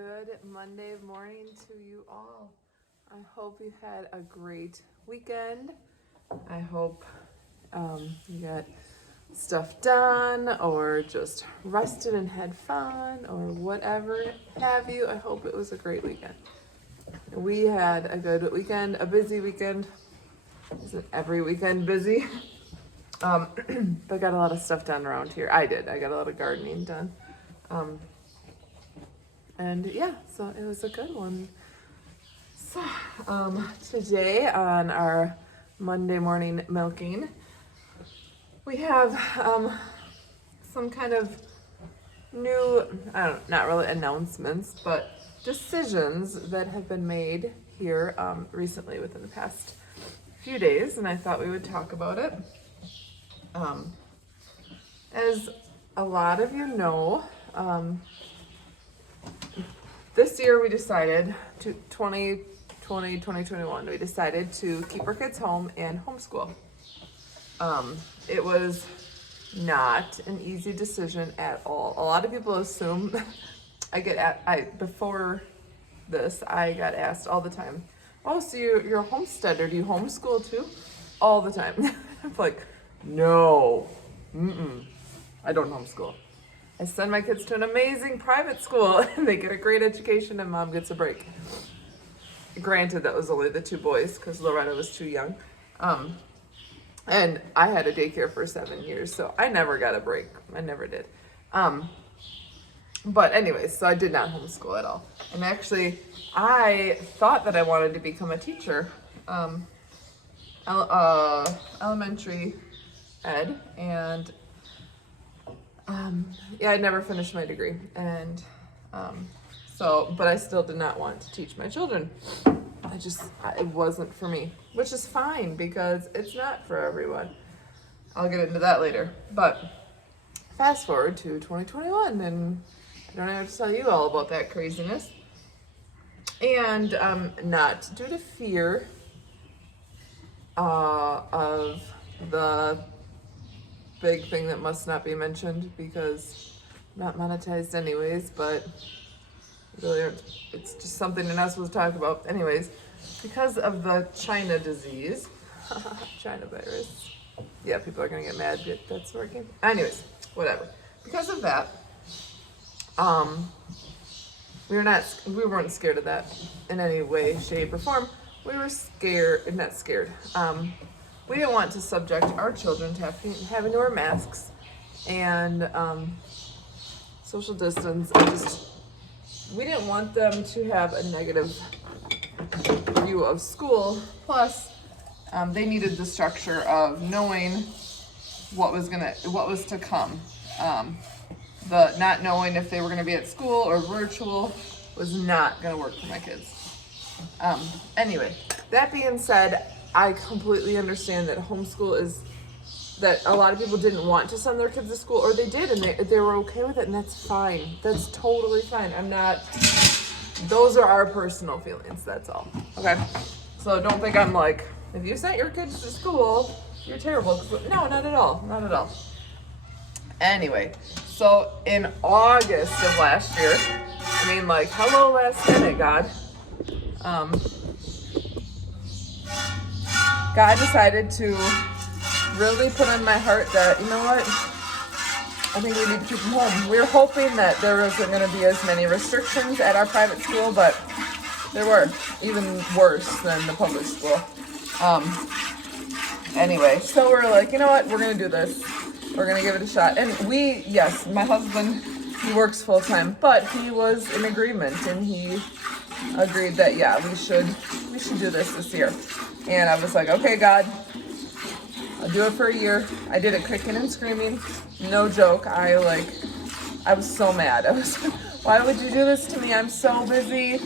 Good Monday morning to you all. I hope you had a great weekend. I hope you got stuff done or just rested and had fun or whatever have you. I hope it was a great weekend. We had a good weekend, a busy weekend. Isn't every weekend busy? But got a lot of stuff done around here. I got a lot of gardening done. And yeah, so it was a good one. So today on our Monday morning milking, we have some kind of new, not really announcements, but decisions that have been made here recently within the past few days, and I thought we would talk about it. As a lot of you know, this year we decided to 2021, we decided to keep our kids home and homeschool. It was not an easy decision at all. A lot of people assume before this, I got asked all the time, oh, so you're a homesteader, do you homeschool too? All the time. I'm like, no, I don't homeschool. I send my kids to an amazing private school and they get a great education and mom gets a break. Granted, that was only the two boys because Loretta was too young. And I had a daycare for 7 years, so I never got a break. I never did. But anyways, so I did not homeschool at all. And actually, I thought that I wanted to become a teacher, elementary ed, and I never finished my degree, and but I still did not want to teach my children. It wasn't for me, which is fine because it's not for everyone. I'll get into that later. But fast forward to 2021, and I don't have to tell you all about that craziness. And not due to fear of the big thing that must not be mentioned because I'm not monetized anyways, but really it's just something you're not supposed to talk about. Anyways, because of the China disease, China virus. Yeah, people are gonna get mad that that's working. Anyways, whatever. Because of that, we weren't scared of that in any way, shape, or form. We were not scared. We didn't want to subject our children to having to wear masks and social distance. We didn't want them to have a negative view of school. Plus, they needed the structure of knowing what was to come. The not knowing if they were gonna be at school or virtual was not gonna work for my kids. Anyway, that being said, I completely understand that that a lot of people didn't want to send their kids to school, or they did and they were okay with it, and that's fine. That's totally fine. Those are our personal feelings, that's all. Okay? So don't think I'm like, if you sent your kids to school, you're terrible. No, not at all. Not at all. Anyway, so in August of last year, hello last minute, God. God decided to really put on my heart that, you know what, I think we need to keep them home. We were hoping that there wasn't going to be as many restrictions at our private school, but there were, even worse than the public school. Anyway, so we're like, you know what, we're going to do this. We're going to give it a shot. And my husband, he works full time, but he was in agreement and he agreed that, we should do this year. And I was like, okay, God, I'll do it for a year. I did it kicking and screaming. No joke. I was so mad. I was like, why would you do this to me? I'm so busy.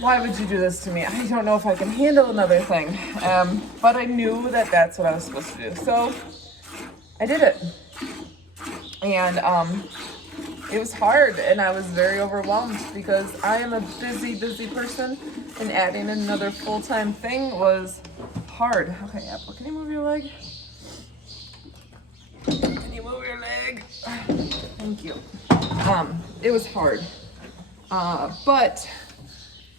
Why would you do this to me? I don't know if I can handle another thing. But I knew that that's what I was supposed to do. So I did it. And it was hard, and I was very overwhelmed because I am a busy person, and adding another full-time thing was hard. Okay, Apple, can you move your leg? Can you move your leg? Thank you. It was hard. But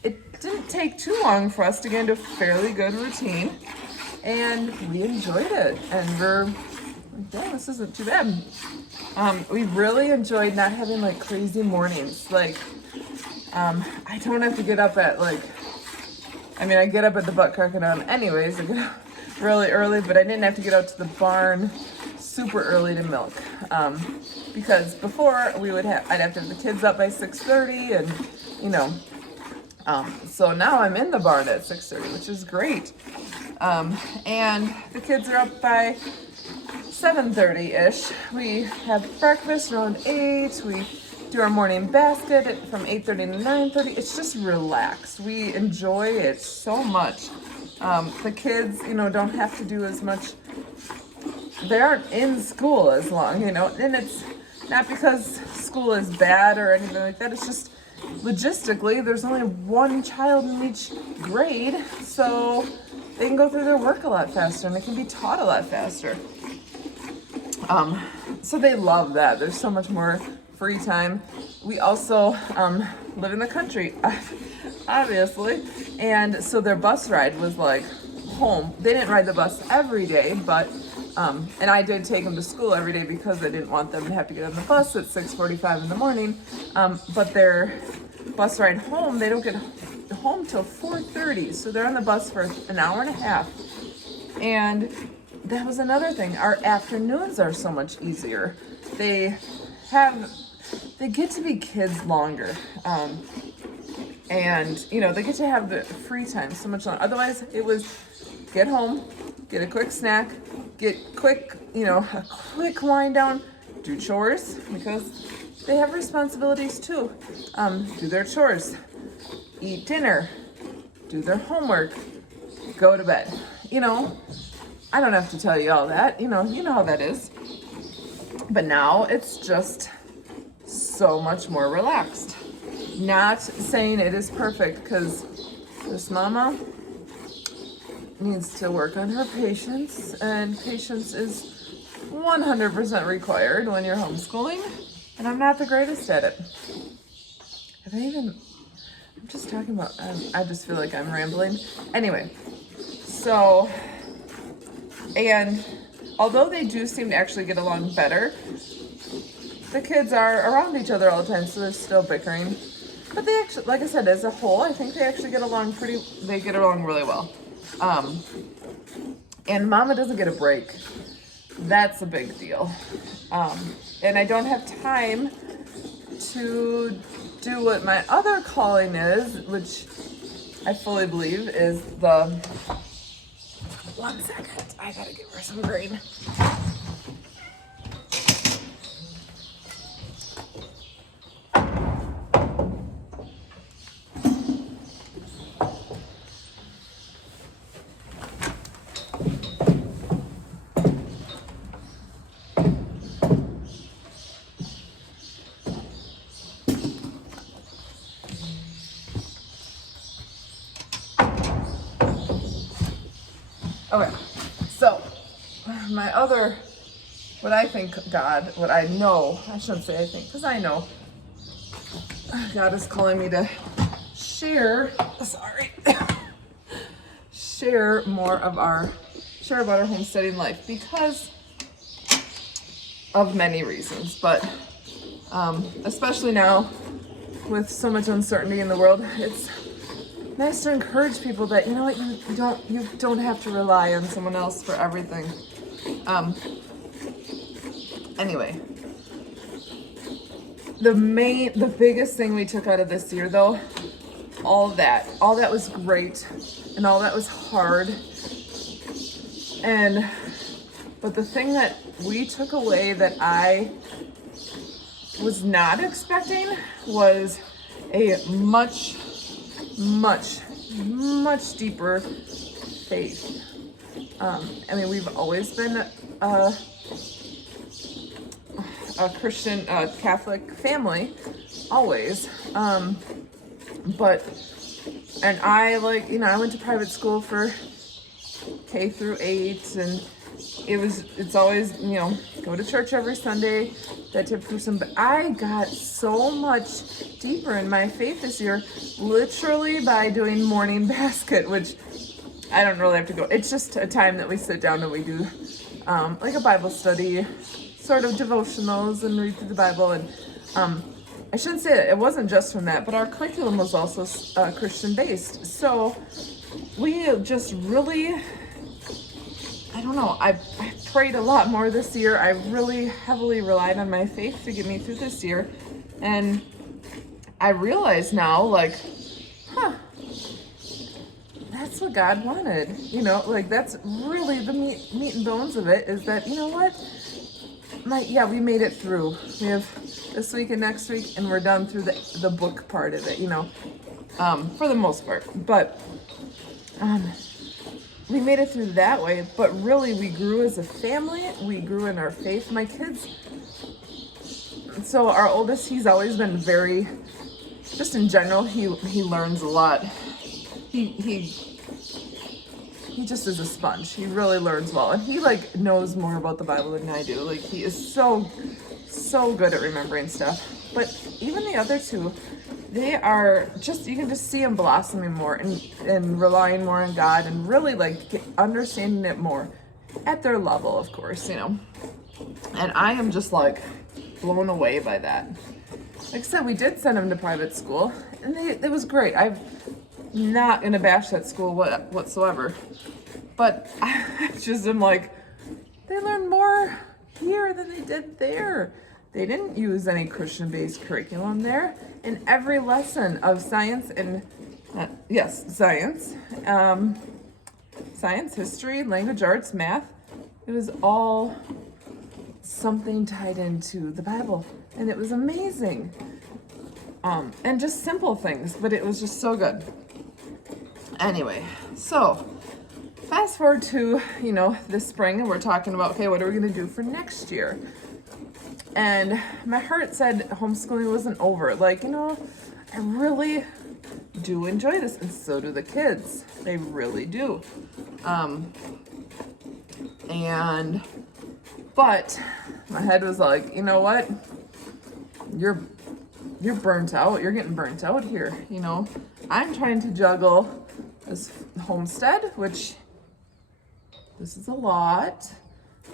it didn't take too long for us to get into a fairly good routine, and we enjoyed it. And we're like, yeah, this isn't too bad. We really enjoyed not having like crazy mornings. Like, I don't have to get up at I get up at the butt cracking on anyways. I get up really early, but I didn't have to get out to the barn super early to milk. Because before I'd have to have the kids up by 6:30, and so now I'm in the barn at 6:30, which is great. And the kids are up by 7:30-ish. We have breakfast around 8. We do our morning basket from 8:30 to 9:30. It's just relaxed. We enjoy it so much. The kids, don't have to do as much. They aren't in school as long, and it's not because school is bad or anything like that. It's just logistically, there's only one child in each grade, so they can go through their work a lot faster and they can be taught a lot faster. So they love that. There's so much more free time. We also live in the country, obviously, and so their bus ride was like home. They didn't ride the bus every day, but and I did take them to school every day because I didn't want them to have to get on the bus at 6:45 in the morning. But their bus ride home, they don't get home till 4:30, so they're on the bus for an hour and a half. And that was another thing. Our afternoons are so much easier. They get to be kids longer. And they get to have the free time so much longer. Otherwise, it was get home, get a quick snack, get a quick wind down, do chores because they have responsibilities too. Do their chores, eat dinner, do their homework, go to bed. I don't have to tell you all that. You know how that is. But now it's just so much more relaxed. Not saying it is perfect, because this mama needs to work on her patience, and patience is 100% required when you're homeschooling, and I'm not the greatest at it. I'm just talking about, I just feel like I'm rambling. Anyway, so, and although they do seem to actually get along better, the kids are around each other all the time, so they're still bickering. But they actually, like I said, as a whole, I think they actually get along really well. And Mama doesn't get a break. That's a big deal. And I don't have time to do what my other calling is, which I fully believe is the... 1 second, I gotta give her some green. Okay, so my other, what I know, I shouldn't say I think, because I know God is calling me to share about our homesteading life because of many reasons, but especially now with so much uncertainty in the world, it's nice to encourage people that, you know what, you don't have to rely on someone else for everything. Anyway, the biggest thing we took out of this year, though, all that was great and all that was hard, but the thing that we took away that I was not expecting was a much deeper faith. We've always been a Christian, Catholic family, always. And I I went to private school for K through 8, and it's always, go to church every Sunday, that type of person, but I got so much deeper in my faith this year, literally by doing morning basket, which I don't really have to go. It's just a time that we sit down and we do like a Bible study, sort of devotionals, and read through the Bible. And I shouldn't say it wasn't just from that, but our curriculum was also Christian based. So we just really, I don't know, I prayed a lot more this year. I really heavily relied on my faith to get me through this year. And I realize now, like, that's what God wanted. You know, like, that's really the meat and bones of it, is that, you know what? We made it through. We have this week and next week, and we're done through the book part of it, you know, for the most part. But we made it through that way, but really we grew as a family. We grew in our faith. My kids, so our oldest, he's always been very, just in general, he learns a lot. He just is a sponge. He really learns well, and he like knows more about the Bible than I do. Like, he is so good at remembering stuff. But even the other two, they are just, you can just see them blossoming more and relying more on God, and really like understanding it more at their level, of course, you know. And I am just like blown away by that. Like I said, we did send them to private school, and it was great. I'm not gonna bash that school whatsoever, but I just am like, they learned more here than they did there. They didn't use any Christian-based curriculum there. In every lesson of science and science, history, language arts, math, it was all something tied into the Bible, and it was amazing. And just simple things, but it was just so good. Anyway, so fast forward to, you know, this spring, and we're talking about, okay, what are we going to do for next year? And my heart said homeschooling wasn't over. Like, you know, I really do enjoy this, and so do the kids. They really do. But my head was like, you know what? You're burnt out. You're getting burnt out here. You know, I'm trying to juggle this homestead, which this is a lot,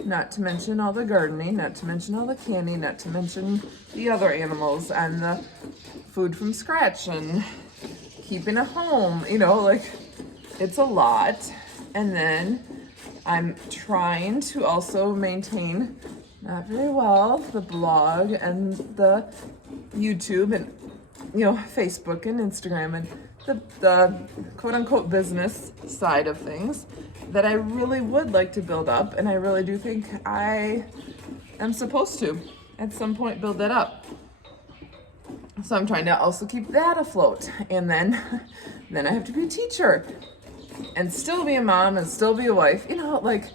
not to mention all the gardening, not to mention all the canning, not to mention the other animals and the food from scratch and keeping a home, you know, like, it's a lot. And then I'm trying to also maintain, not very well, the blog and the YouTube and, you know, Facebook and Instagram and the quote-unquote business side of things that I really would like to build up, and I really do think I am supposed to at some point build that up. So I'm trying to also keep that afloat, and then I have to be a teacher and still be a mom and still be a wife. You know, like,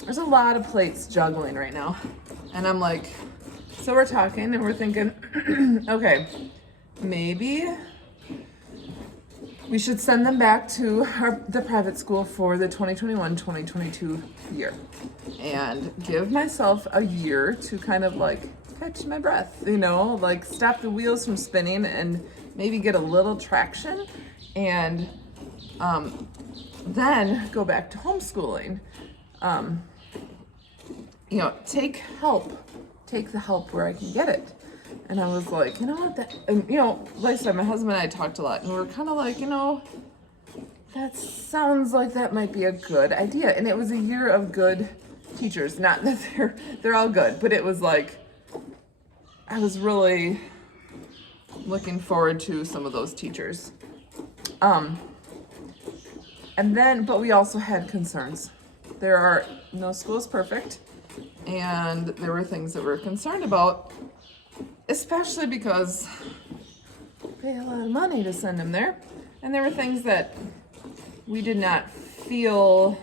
there's a lot of plates juggling right now, and I'm like, so we're talking and we're thinking, okay, maybe we should send them back to the private school for the 2021-2022 year, and give myself a year to kind of like catch my breath, you know, like stop the wheels from spinning and maybe get a little traction, and then go back to homeschooling. You know, take the help where I can get it. And I was like, you know what, and you know, like I said, my husband and I talked a lot, and we were kind of like, you know, that sounds like that might be a good idea. And it was a year of good teachers, not that they're all good, but it was like, I was really looking forward to some of those teachers. And then, but we also had concerns. No school is perfect, and there were things that we're concerned about, especially because we pay a lot of money to send them there, and there were things that we did not feel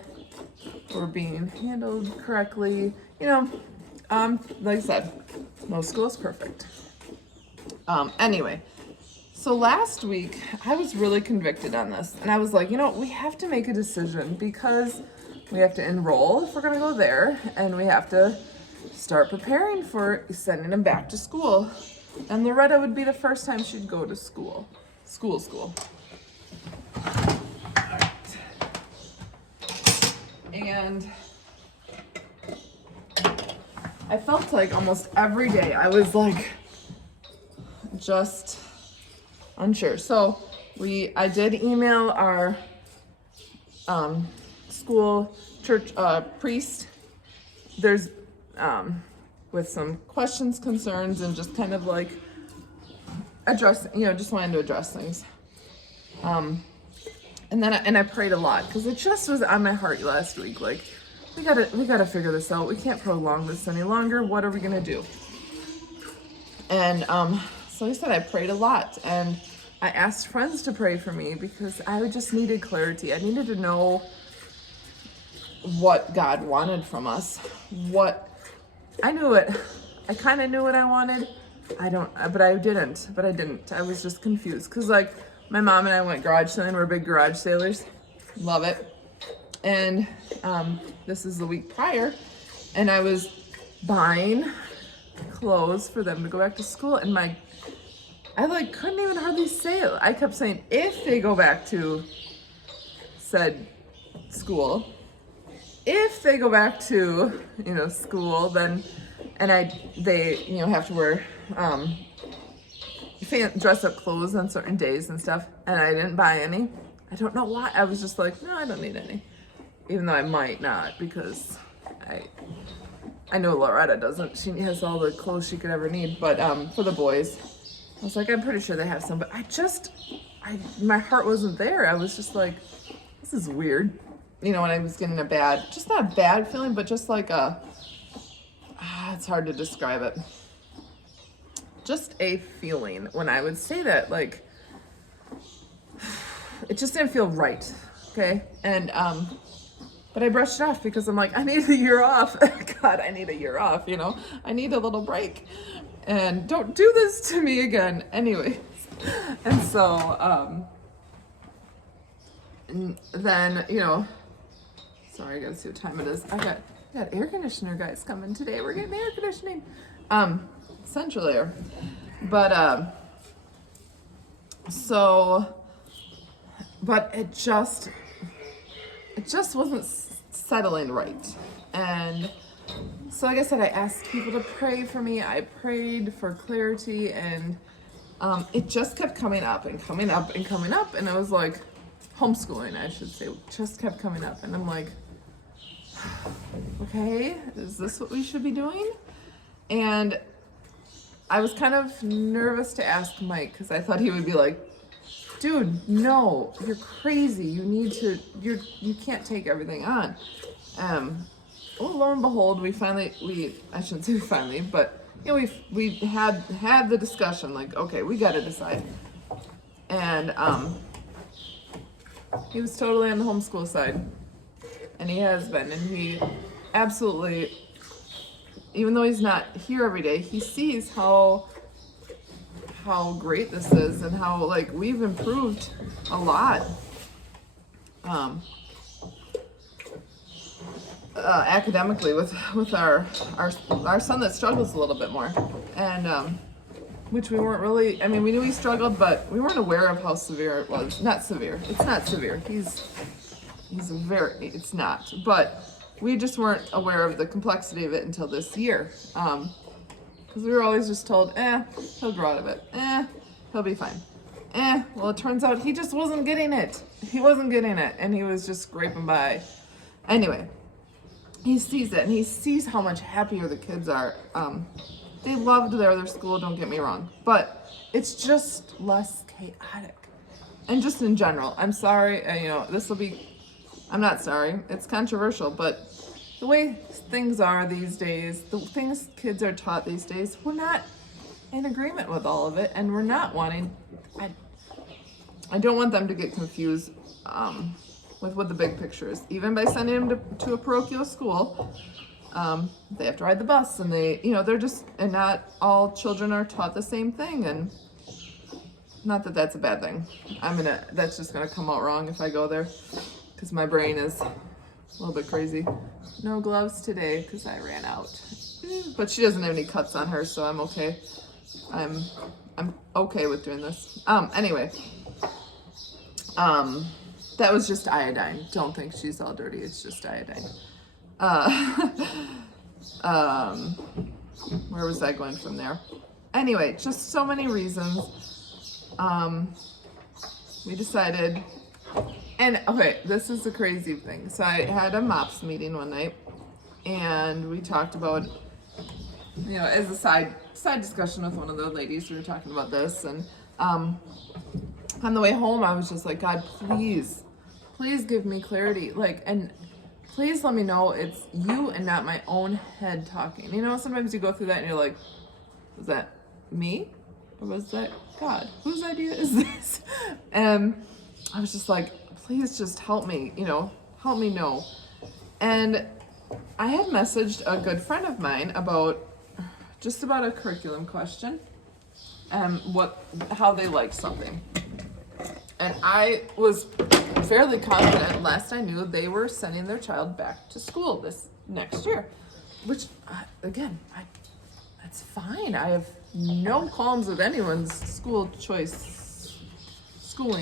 were being handled correctly. You know, like I said, no school is perfect. Anyway, so last week I was really convicted on this, and I was like, you know, we have to make a decision, because we have to enroll if we're going to go there, and we have to start preparing for sending him back to school. And Loretta would be the first time she'd go to school. School. Alright. And I felt like almost every day I was like just unsure. So I did email our school church priest. There's with some questions, concerns, and just kind of like just wanted to address things. And then I prayed a lot because it just was on my heart last week. Like, we gotta figure this out. We can't prolong this any longer. What are we gonna do? And so I said I prayed a lot, and I asked friends to pray for me because I just needed clarity. I needed to know what God wanted from us. I knew it. I kind of knew what I wanted. But I didn't. I was just confused because like my mom and I went garage sailing. We're big garage sailors. Love it. And this is the week prior, and I was buying clothes for them to go back to school, and I like couldn't even hardly say it. I kept saying, if they go back to said school, if they go back to, school, then, and they have to wear, dress up clothes on certain days and stuff. And I didn't buy any. I don't know why. I was just like, no, I don't need any. Even though I might not, because I know Loretta doesn't. She has all the clothes she could ever need. But for the boys, I was like, I'm pretty sure they have some. But my heart wasn't there. I was just like, this is weird. When I was getting just not a bad feeling, but just like it's hard to describe it. Just a feeling when I would say that, like, it just didn't feel right. Okay. And, but I brushed it off because I'm like, I need a year off. God, I need a year off, I need a little break, and don't do this to me again. Anyways. And so, and then, sorry, I gotta see what time it is. I got air conditioner guys coming today. We're getting air conditioning. Central air. But, but it just wasn't settling right. And so like I said, I asked people to pray for me. I prayed for clarity, and it just kept coming up and coming up and coming up. And I was like, homeschooling, I should say, just kept coming up. And I'm like, okay, is this what we should be doing? And I was kind of nervous to ask Mike because I thought he would be like, dude, no, you're crazy. You can't take everything on. Well, lo and behold, I shouldn't say finally, but we had the discussion, like, okay, we got to decide. And he was totally on the homeschool side, and he has been, and he absolutely, even though he's not here every day, he sees how great this is and how like we've improved a lot academically with our son that struggles a little bit more, and which we weren't really, we knew he struggled, but we weren't aware of how severe it was. Not severe. It's not severe. It's not. But we just weren't aware of the complexity of it until this year. Because we were always just told, he'll grow out of it. He'll be fine. Well, it turns out he just wasn't getting it. He wasn't getting it, and he was just scraping by. Anyway, he sees it, and he sees how much happier the kids are. They loved their school, don't get me wrong, but it's just less chaotic. And just in general, I'm sorry, I'm not sorry, it's controversial, but the way things are these days, the things kids are taught these days, we're not in agreement with all of it, and we're not wanting, I don't want them to get confused with what the big picture is. Even by sending them to a parochial school, they have to ride the bus, and and not all children are taught the same thing, and not that that's a bad thing. That's just gonna come out wrong if I go there, because my brain is a little bit crazy. No gloves today because I ran out. but she doesn't have any cuts on her, so I'm okay. I'm okay with doing this. Anyway, that was just iodine. Don't think she's all dirty. It's just iodine. Where was I going from there? Anyway, just so many reasons. We decided, and okay, this is the crazy thing. So I had a MOPS meeting one night, and we talked about, as a side discussion with one of the ladies, we were talking about this, and on the way home, I was just like, God, please give me clarity, and please let me know it's you and not my own head talking. Sometimes you go through that and you're like, was that me? Or was that God? Whose idea is this? And I was just like, please just help me, help me know. And I had messaged a good friend of mine about a curriculum question and how they liked something. And I was fairly confident, last I knew, they were sending their child back to school this next year, which, again, that's fine. I have no qualms with anyone's schooling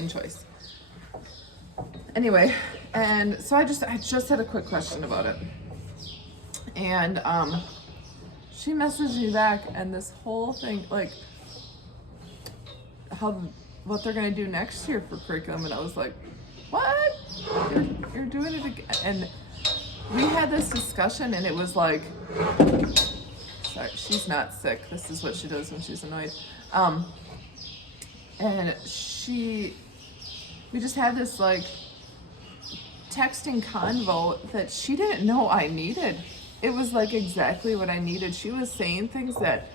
choice. Anyway, and so I just had a quick question about it. And she messaged me back, and this whole thing, what they're gonna do next year for curriculum, and I was like, what? You're doing it again? And we had this discussion, and it was like, sorry, she's not sick. This is what she does when she's annoyed. And we just had this texting convo that she didn't know I needed. It was exactly what I needed. She was saying things that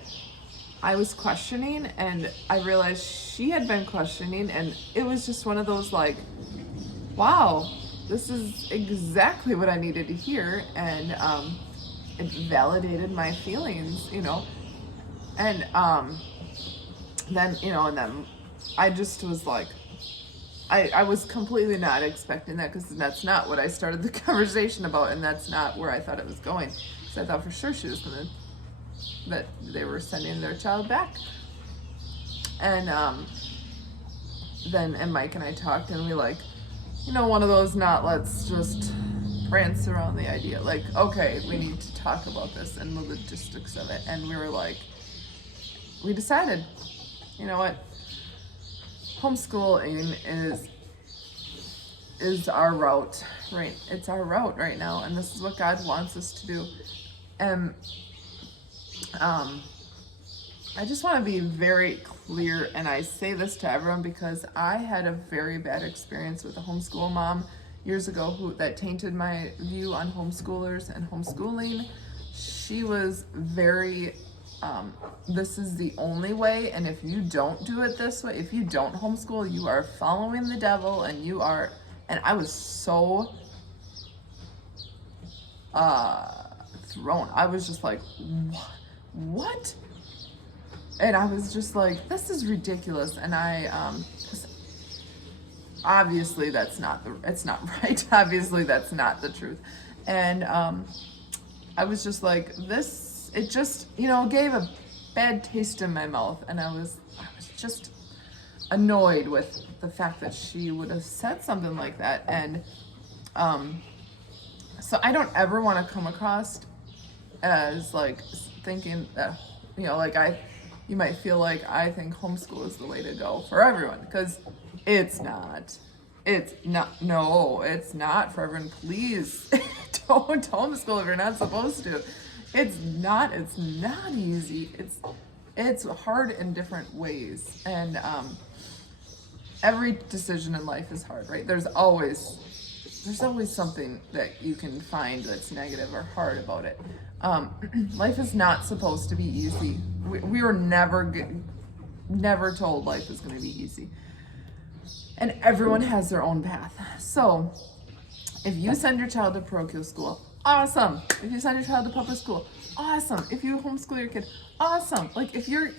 I was questioning, and I realized she had been questioning, and it was just one of those wow, this is exactly what I needed to hear, and it validated my feelings, and then I just was like, I was completely not expecting that, because that's not what I started the conversation about, and that's not where I thought it was going. So I thought for sure she was that they were sending their child back. And then Mike and I talked, and we one of those let's just prance around the idea. Okay, we need to talk about this and the logistics of it. And we were we decided, you know what? Homeschooling is our route, right? It's our route right now, and this is what God wants us to do. And I just want to be very clear, and I say this to everyone because I had a very bad experience with a homeschool mom years ago that tainted my view on homeschoolers and homeschooling. She was very, this is the only way, and if you don't do it this way, if you don't homeschool, you are following the devil, and I was so thrown. I was just like, what? And I was just like, this is ridiculous. And obviously it's not right. Obviously that's not the truth. And I was just like, it just, gave a bad taste in my mouth. And I was just annoyed with the fact that she would have said something like that. And so I don't ever want to come across as thinking that, you might feel like I think homeschool is the way to go for everyone, because it's not. No, it's not for everyone. Please don't homeschool if you're not supposed to. It's not easy. It's hard in different ways. And every decision in life is hard, right? There's always something that you can find that's negative or hard about it. Life is not supposed to be easy. We were never told life is going to be easy. And everyone has their own path. So if you send your child to parochial school, awesome. If you send your child to public school, awesome. If you homeschool your kid, awesome. If you're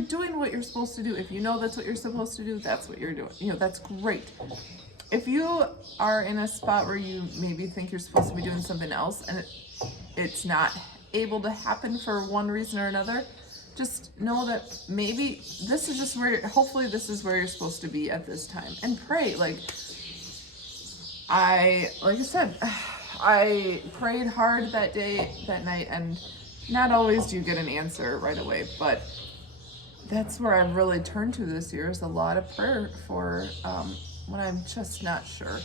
doing what you're supposed to do, if you know that's what you're supposed to do, that's what you're doing. That's great. If you are in a spot where you maybe think you're supposed to be doing something else and it's not able to happen for one reason or another, just know that maybe this is just where, hopefully this is where you're supposed to be at this time. And pray. Like I said, I prayed hard that night, and not always do you get an answer right away, but that's where I've really turned to this year, is a lot of prayer for when I'm just not sure,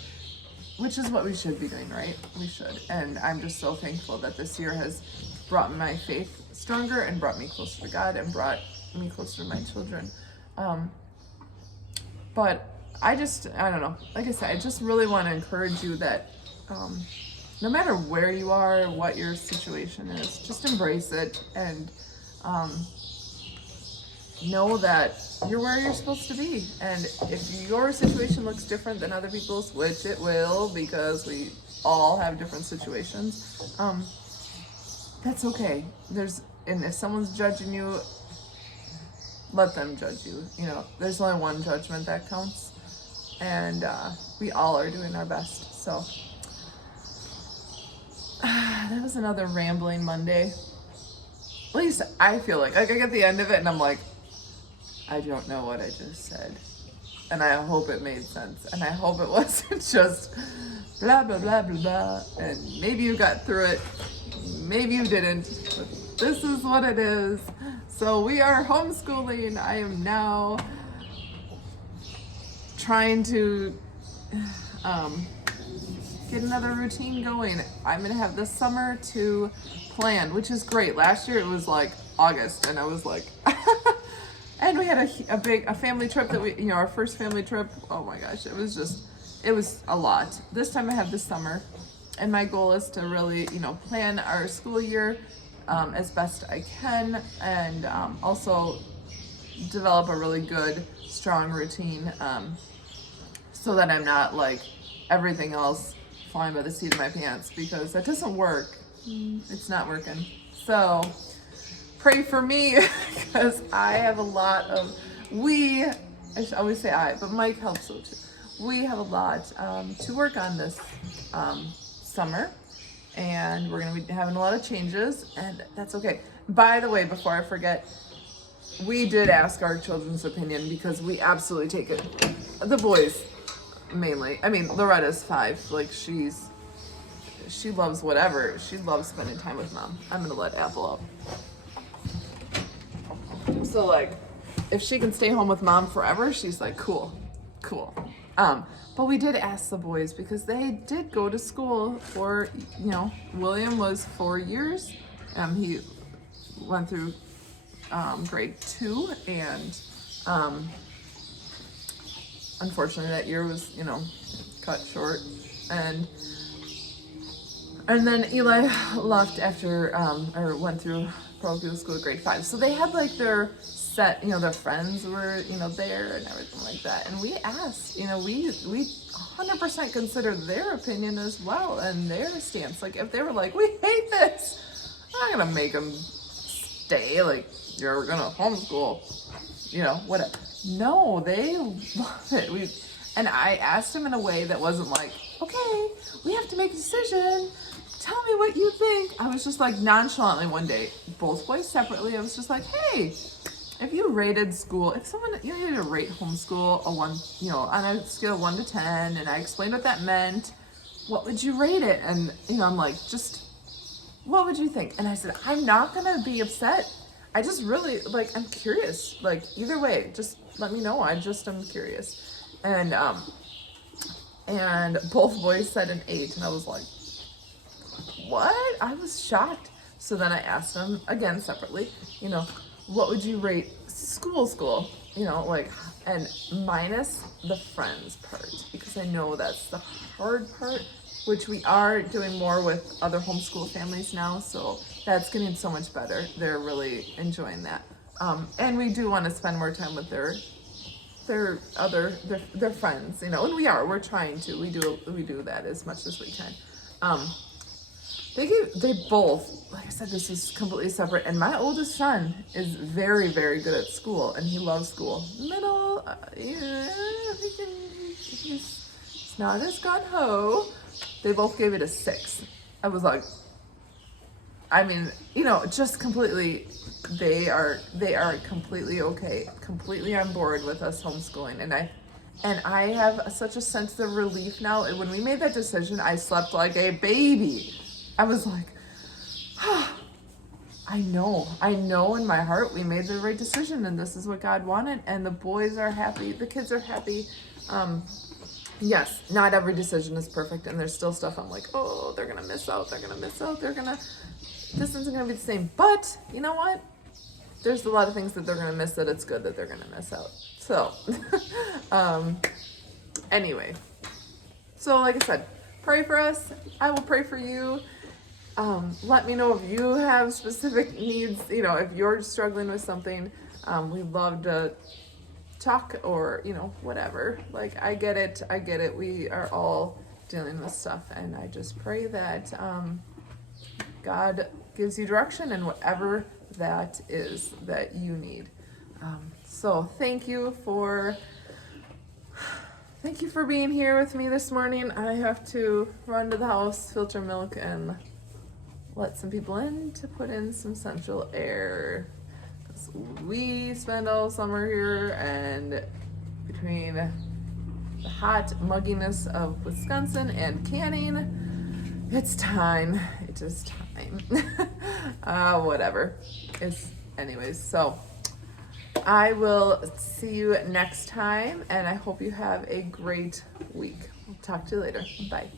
which is what we should be doing, right? We should. And I'm just so thankful that this year has brought my faith stronger and brought me closer to God and brought me closer to my children. But I don't know. Like I said, I just really want to encourage you that no matter where you are, what your situation is, just embrace it and know that you're where you're supposed to be. And if your situation looks different than other people's, which it will, because we all have different situations, that's okay. And if someone's judging you, let them judge you. You know, there's only one judgment that counts, and we all are doing our best. So that was another rambling Monday. At least I feel like I get the end of it and I'm like, I don't know what I just said. And I hope it made sense. And I hope it wasn't just blah, blah, blah, blah, blah. And maybe you got through it. Maybe you didn't. But this is what it is. So we are homeschooling. I am now trying to get another routine going. I'm going to have this summer to plan, which is great. Last year it was like August and I was like... And we had a family trip that our first family trip. Oh my gosh, it was a lot. This time I have this summer, and my goal is to really, plan our school year as best I can, and also develop a really good, strong routine, so that I'm not like everything else flying by the seat of my pants, because that doesn't work. It's not working. So pray for me, because I have a lot of, I should always say I, but Mike helps so too. We have a lot to work on this summer, and we're going to be having a lot of changes, and that's okay. By the way, before I forget, we did ask our children's opinion, because we absolutely take it. The boys, mainly. I mean, Loretta's 5. Like, she loves whatever. She loves spending time with Mom. I'm going to let Apple out. So like, if she can stay home with Mom forever, she's like, cool. But we did ask the boys, because they did go to school for, William was 4 years. He went through grade 2, and unfortunately that year was, cut short. And then Eli left after, or went through parochial school at grade 5. So they had like their set, their friends were, there and everything like that. And we asked, we 100% considered their opinion as well, and their stance. Like, if they were like, we hate this, I'm not gonna make them stay, like, you're gonna homeschool, whatever. No, they love it. And I asked him in a way that wasn't like, okay, we have to make a decision. Tell me what you think. I was just like nonchalantly one day, both boys separately, I was just like, hey, if you rated school, if someone, you need to rate homeschool a 1, on a scale of 1 to 10, and I explained what that meant, what would you rate it? And, I'm like, just, what would you think? And I said, I'm not gonna be upset. I just really, like, I'm curious. Like, either way, just let me know. I just am curious. And both boys said an 8, and I was like, what? I was shocked. So then I asked them again separately, what would you rate school, and minus the friends part, because I know that's the hard part, which we are doing more with other homeschool families now, so that's getting so much better. They're really enjoying that. And we do want to spend more time with their friends, and we're trying to, we do that as much as we can. They both, like I said, this is completely separate, and my oldest son is very, very good at school, and he loves school. Middle, he's not as gung-ho. They both gave it a 6. I was like, I mean, just completely, they are completely okay, completely on board with us homeschooling, and I have such a sense of relief now. And when we made that decision, I slept like a baby. I was like, I know in my heart we made the right decision, and this is what God wanted, and the boys are happy, the kids are happy. Yes, not every decision is perfect, and there's still stuff I'm like, oh, they're gonna miss out, this isn't gonna be the same. But you know what? There's a lot of things that they're gonna miss that it's good that they're gonna miss out. So, anyway, so like I said, pray for us. I will pray for you. Let me know if you have specific needs, if you're struggling with something. We'd love to talk, or whatever. Like, I get it. We are all dealing with stuff, and I just pray that God gives you direction in whatever that is that you need. So thank you for being here with me this morning. I have to run to the house, filter milk, and let some people in to put in some central air. We spend all summer here, and between the hot mugginess of Wisconsin and canning, it's time. It is time. Whatever. Anyways, so I will see you next time, and I hope you have a great week. I'll talk to you later. Bye.